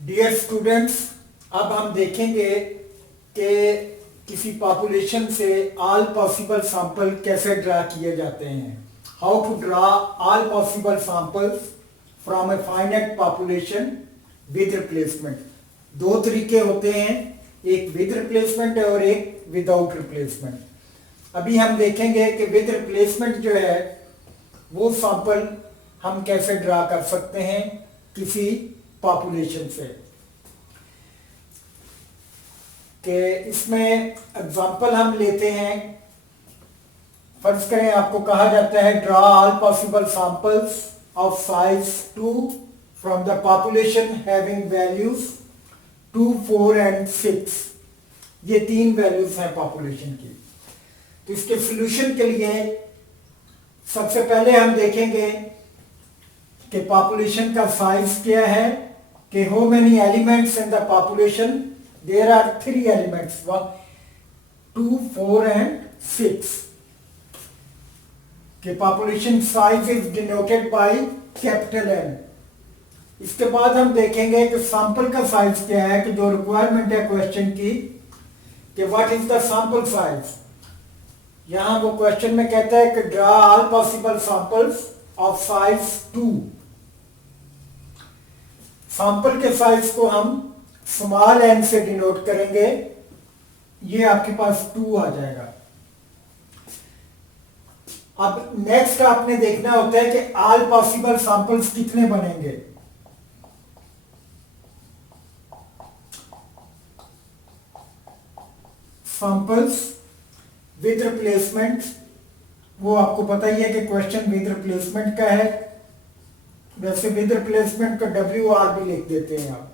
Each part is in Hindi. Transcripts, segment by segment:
डियर स्टूडेंट्स, अब हम देखेंगे कि किसी पॉपुलेशन से ऑल पॉसिबल सैंपल कैसे ड्रा किए जाते हैं। How to draw all possible samples from a finite population with replacement. दो तरीके होते हैं, एक विद रिप्लेसमेंट है और एक विदाउट रिप्लेसमेंट। अभी हम देखेंगे कि विद रिप्लेसमेंट जो है वो सैंपल हम कैसे ड्रा कर सकते हैं किसी पॉपुलेशन से। कि इसमें एग्जांपल हम लेते हैं, फर्ज करें आपको कहा जाता है draw all possible samples of size 2 from the population having values 2, 4 and 6। ये तीन वैल्यूज हैं पॉपुलेशन की। तो इसके सॉल्यूशन के लिए सबसे पहले हम देखेंगे कि पॉपुलेशन का साइज क्या है, कि how many elements in the population. There are 3 elements, 2, 4 and 6। कि population size is denoted by capital N. इसके बाद हम देखेंगे कि सैंपल का साइज क्या है, कि जो रिक्वायरमेंट है क्वेश्चन की कि what is the sample size. यहां वो क्वेश्चन में कहता है कि draw all possible samples of size 2। Sample के साइज को हम स्मॉल एन से डिनोट करेंगे। ये आपके पास 2 आ जाएगा। अब नेक्स्ट आपने देखना होता है कि ऑल पॉसिबल सैंपल्स कितने बनेंगे। सैंपल्स विद रिप्लेसमेंट, वो आपको पता ही है कि क्वेश्चन विद रिप्लेसमेंट का है। वैसे विद रिप्लेसमेंट का WR भी लिख देते हैं आप।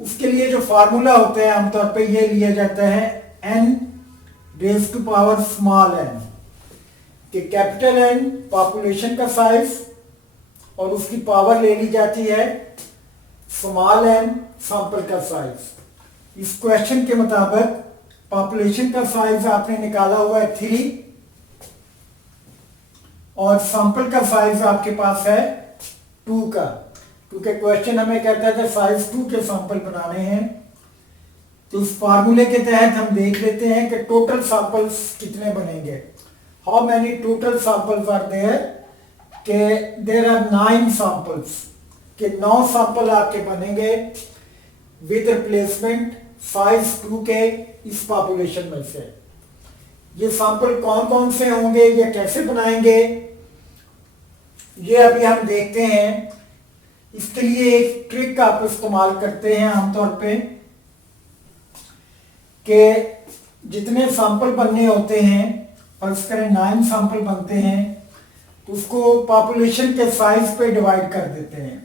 उसके लिए जो फार्मूला होता है आमतौर पे ये लिया जाता है n raise to power small n। कि कैपिटल N पॉपुलेशन का साइज और उसकी पावर ले ली जाती है स्मॉल n सैंपल का साइज। इस क्वेश्चन के मुताबिक पॉपुलेशन का साइज आपने निकाला हुआ है 3 और सैंपल का साइज आपके पास है 2 का, क्योंकि क्वेश्चन हमें कहता है साइज 2 के सैंपल बनाने हैं। तो इस फार्मूले के तहत हम देख लेते हैं कि टोटल सैंपल्स कितने बनेंगे। How many total samples are there, कि देयर आर 9 सैंपल्स, कि 9 सैंपल आपके बनेंगे विद रिप्लेसमेंट साइज 2 के इस पॉपुलेशन में से। ये सैंपल कौन कौन से होंगे, ये कैसे बनाएंगे, ये अभी हम देखते हैं। इसके लिए एक ट्रिक आप इस्तेमाल करते हैं आमतौर पे, कि जितने सैंपल बनने होते हैं, फर्ज करें 9 सैंपल बनते हैं, तो उसको पॉपुलेशन के साइज पे डिवाइड कर देते हैं।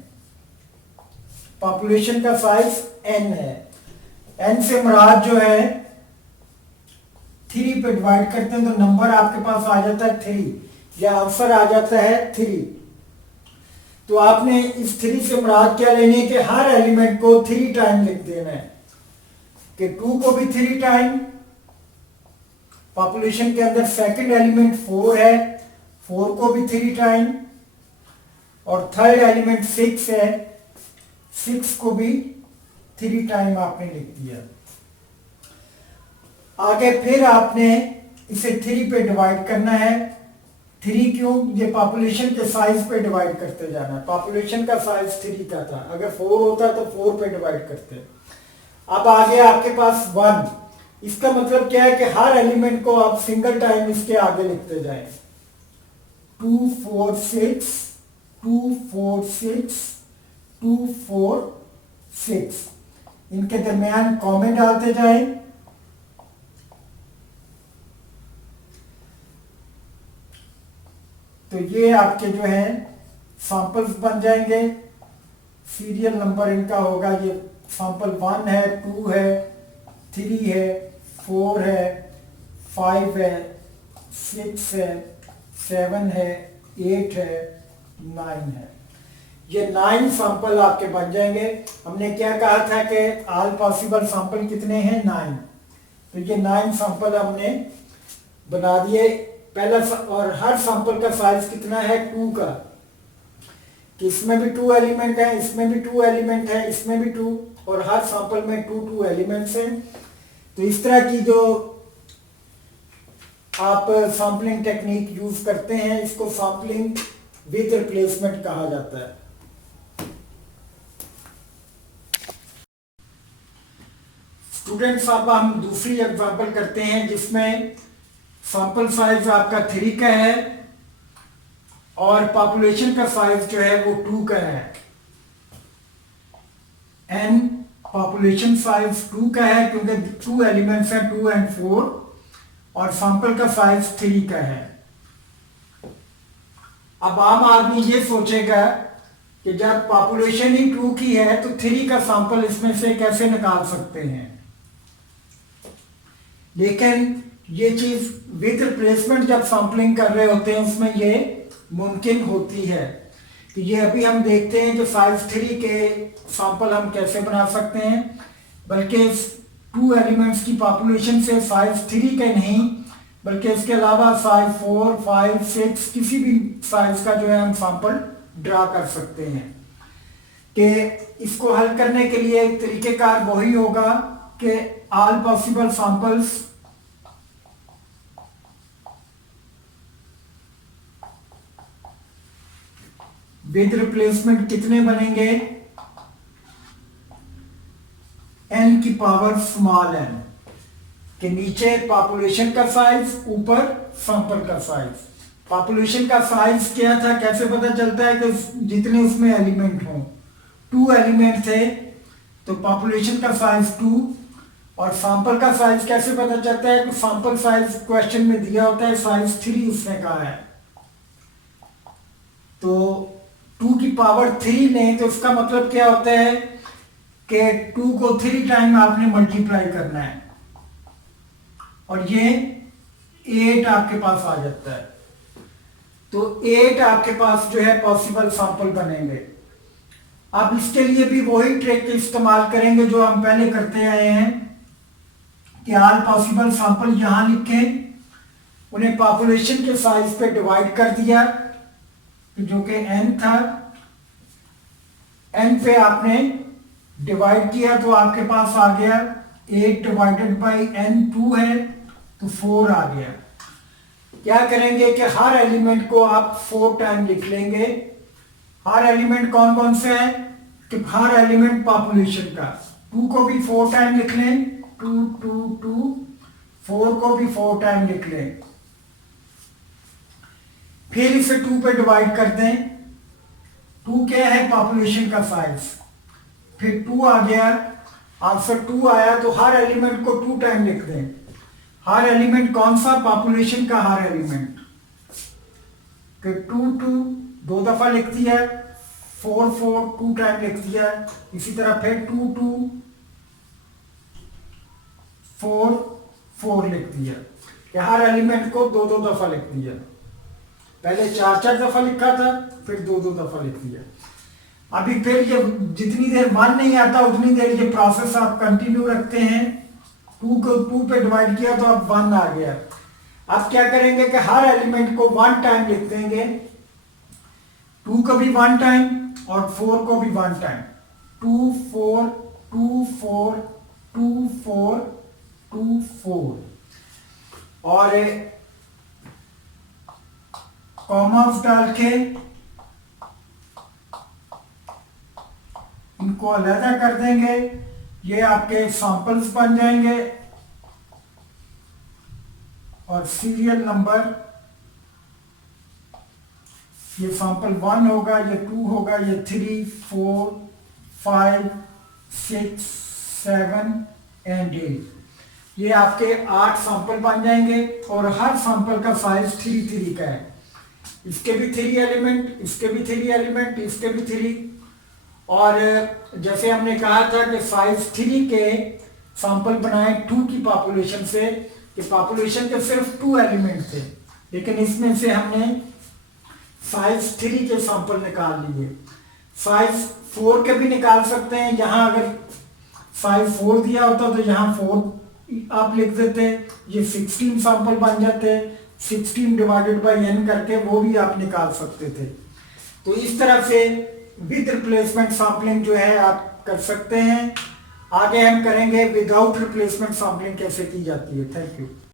पॉपुलेशन का साइज n है, n से मुराद जो है 3 पे डिवाइड करते हैं तो नंबर आपके पास आ जाता है 3, या आंसर आ जाता है 3। तो आपने इस 3 से मुराद क्या लेनी है कि हर एलिमेंट को 3 टाइम लिख देना है। कि 2 को भी 3 टाइम, पॉपुलेशन के अंदर सेकंड एलिमेंट 4 है, 4 को भी 3 टाइम, और थर्ड एलिमेंट 6 है, 6 को भी 3 टाइम आपने लिख दिया। आगे फिर आपने इसे 3 पे डिवाइड करना है। 3 क्यों, ये पॉपुलेशन के साइज पे डिवाइड करते जाना है। पॉपुलेशन का साइज 3 का था, अगर 4 होता तो 4 पे डिवाइड करते। अब आगे आपके पास 1, इसका मतलब क्या है कि हर एलिमेंट को आप सिंगल टाइम इसके आगे लिखते जाएं। 2, 4, 6, 2, 4, 6, 2, 4, 6, इनके दरमियान कॉमा डालते जाएं। तो ये आपके जो है सैंपल्स बन जाएंगे। सीरियल नंबर इनका होगा, ये सैंपल 1 है, 2 है, 3 है, 4 है, 5 है, 6 है, 7 है, 8 है, 9 है। ये 9 सैंपल आपके बन जाएंगे। हमने क्या कहा था कि ऑल पॉसिबल सैंपल कितने हैं, 9। तो ये 9 सैंपल हमने बना दिए पहला। और हर सैंपल का साइज कितना है, 2 का। कि इसमें भी 2 एलिमेंट है, इसमें भी 2 एलिमेंट है, इसमें भी 2, और हर सैंपल में 2 एलिमेंट्स हैं। तो इस तरह की जो आप सैंपलिंग टेक्निक यूज करते हैं, इसको सैंपलिंग विद रिप्लेसमेंट कहा जाता है। स्टूडेंट्स, अब हम दूसरी एग्जांपल करते हैं जिसमें सैंपल साइज आपका 3 का है और पॉपुलेशन का साइज जो है वो 2 का है। एन पॉपुलेशन साइज 2 का है क्योंकि 2 एलिमेंट्स हैं, 2 और 4, और सैंपल का साइज 3 का है। अब आम आदमी ये सोचेगा कि जब पॉपुलेशन ही 2 की है तो 3 का सैंपल इसमें से कैसे निकाल सकते हैं, लेकिन ये चीज विद रिप्लेसमेंट जब सैंपलिंग कर रहे होते हैं उसमें ये मुमकिन होती है। तो ये अभी हम देखते हैं कि साइज 3 के सैंपल हम कैसे बना सकते हैं, बल्कि 2 एलिमेंट्स की पॉपुलेशन से साइज 3 के नहीं बल्कि इसके अलावा साइज 4, 5, 6 किसी भी साइज का जो है हम सैंपल ड्रा कर सकते हैं। कि इसको हल करने के लिए तरीकेकार वही होगा कि all possible samples with replacement कितने बनेंगे, n की पावर स्मॉल n, के नीचे पॉपुलेशन का साइज, ऊपर सैंपल का साइज। पॉपुलेशन का साइज क्या था, कैसे पता चलता है कि जितने उसमें एलिमेंट हों, 2 एलिमेंट थे तो पॉपुलेशन का साइज 2, और सैंपल का साइज कैसे पता चलता है कि सैंपल साइज क्वेश्चन में दिया होता है साइज 3 उसने कहा है, तो 2 की पावर 3 नहीं, तो उसका मतलब क्या होता है कि 2 को 3 टाइम आपने मल्टीप्लाई करना है और ये 8 आपके पास आ जाता है। तो 8 आपके पास जो है पॉसिबल सैंपल बनेंगे। अब इसके लिए भी वही ट्रिक इस्तेमाल करेंगे जो हम पहले करते आए हैं कि ऑल पॉसिबल सैंपल यहां लिखे, उन्हें पॉपुलेशन के साइज पे डिवाइड कर दिया जो कि n था, n पे आपने डिवाइड किया तो आपके पास आ गया 8 डिवाइडेड बाई n 2 है तो 4 आ गया। क्या करेंगे कि हर एलिमेंट को आप 4 टाइम लिख लेंगे। हर एलिमेंट कौन कौन से है कि हर एलिमेंट पॉपुलेशन का, 2 को भी 4 टाइम लिख लें, 2 2 2, 4 को भी 4 टाइम लिख लें, फिर इसे 2 पे डिवाइड कर दें। 2 क्या है पॉपुलेशन का साइज, फिर 2 आ गया, आंसर 2 आया तो हर एलिमेंट को 2 टाइम लिख दें। हर एलिमेंट कौन सा, पॉपुलेशन का हर एलिमेंट, फिर 2 2 2 दफा लिख दिया, 4 4 2 टाइम लिख दिया, इसी तरह फिर 2 2 4 4 लिख दिया, कि हर एलिमेंट को 2 2 दफा लिख दिया। पहले 4 4 दफा लिखा था, फिर 2 2 दफा लिख दिया। अभी फिर ये जितनी देर 1 नहीं आता उतनी देर ये प्रोसेस आप कंटिन्यू रखते हैं। 2 को 2 पे डिवाइड किया तो अब 1 आ गया। अब क्या करेंगे कि हर एलिमेंट को 1 टाइम लिख देंगे, 2 को भी 1 टाइम और 4 को भी 1 टाइम, 2 4 2 4 2 4 2 4, और कॉमास डाल के इनको अलग कर देंगे। ये आपके सैंपल्स बन जाएंगे और सीरियल नंबर, ये सैंपल 1 होगा, ये 2 होगा, ये 3 4 5 6 7 एंड 8। ये आपके 8 सैंपल बन जाएंगे और हर सैंपल का साइज 3 3 का है। इसके भी 3 एलिमेंट, इसके भी 3 एलिमेंट, इसके भी 3, और जैसे हमने कहा था कि साइज 3 के सैंपल बनाए 2 की पॉपुलेशन से, कि पॉपुलेशन के सिर्फ 2 एलिमेंट थे, लेकिन इसमें से हमने साइज 3 के सैंपल निकाल लिए। साइज 4 के भी निकाल सकते हैं, यहाँ अगर साइज 4 दिया होता तो यहाँ 4 आप लिख देते, ये 16 सैंपल बन जाते, 16 डिवाइडेड बाई n करके वो भी आप निकाल सकते थे। तो इस तरह से विद रिप्लेसमेंट सैंपलिंग जो है आप कर सकते हैं। आगे हम करेंगे विदाउट रिप्लेसमेंट सैंपलिंग कैसे की जाती है। Thank you.